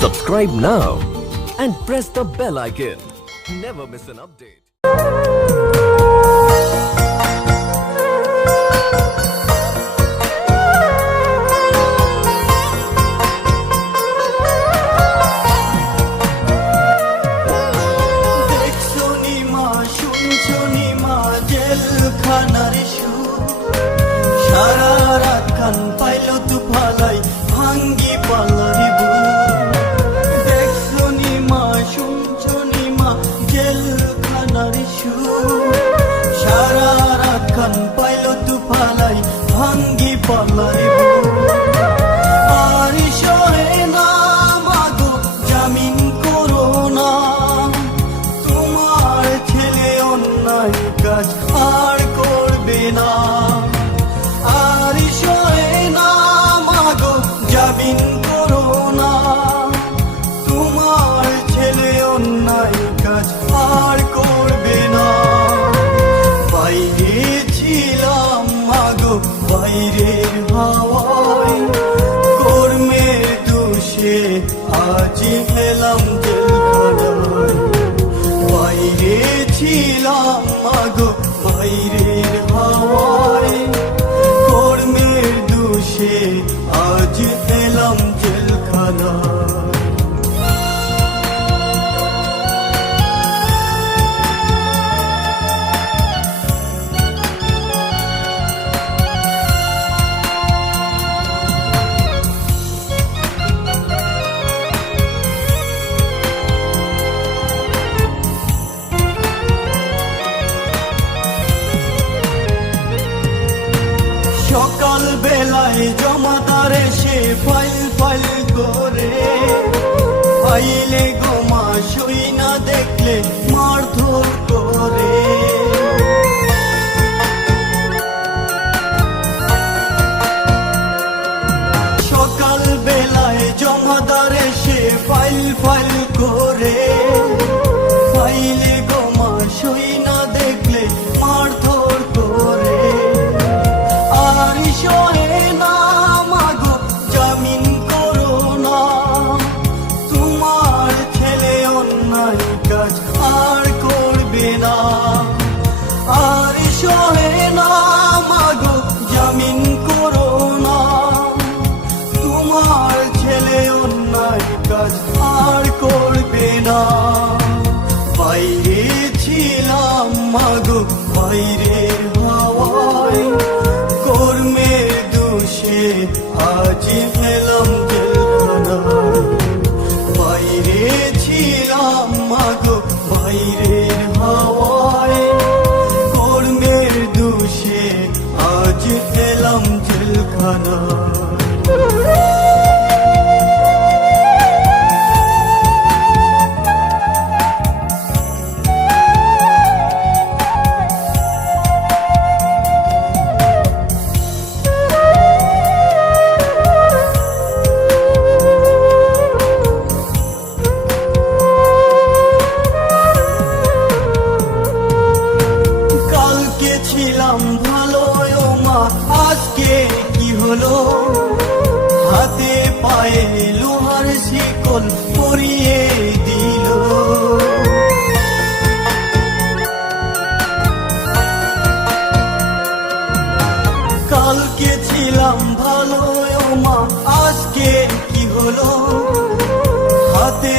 Subscribe now and press the bell icon. Never miss an update. জেলখানার সুর সারা রাত কান পাইল তু ফালাই ভাঙ্গি পালারি দেখছনি মা শুনছনি মা জেলখানার সুর সারা রাত কান পাইল তু ফালাই ভাঙ্গি পালারি আর সহে না মাগো জামিন করো না তোমার ছেলে অন্যায় কাজ আর করবে না আর সহে না মাগো জামিন করো না তোমার ছেলে অন্যায় কাজ আর করবে না বাইরে ছিলাম মাগো বাইরের হাওয়ায় কর্মের দোষে আজ এলাম জেলখানায় বাইরে ছিলাম মাগো বাইরের হাওয়ায় কর্মের দোষে আজ এলাম জেলখানায় সকাল বেলায় জমাদার এসে ফাইল করে আইলে গোমা শুই না দেখলে মারধর করে সকাল বেলায় জমাদার এসে ফাইল করে ফাইলে গোমা শুই না দেখলে মারধর করে আর সহে না মাগো জামিন করো না তোমার ছেলে অন্যায় কাজ আর করবে না আর সহে না মাগো জামিন করো না তোমার ছেলে অন্যায় কাজ আর করবে না বাইরে ছিলাম মাগো বাইরের হাওয়ায় কর্মের দোষে আজ এলাম জেলখানায় বাইরে ছিলাম মাগো বাইরের হাওয়ায় কর্মের দোষে আজ এলাম জেলখানায় ছিলাম ভালো মা আজকে কি হলো হাতে পায়ে লোহার শিকল পরিয়ে দিল কালকে ছিলাম ভালো মা আজকে কি হলো হাতে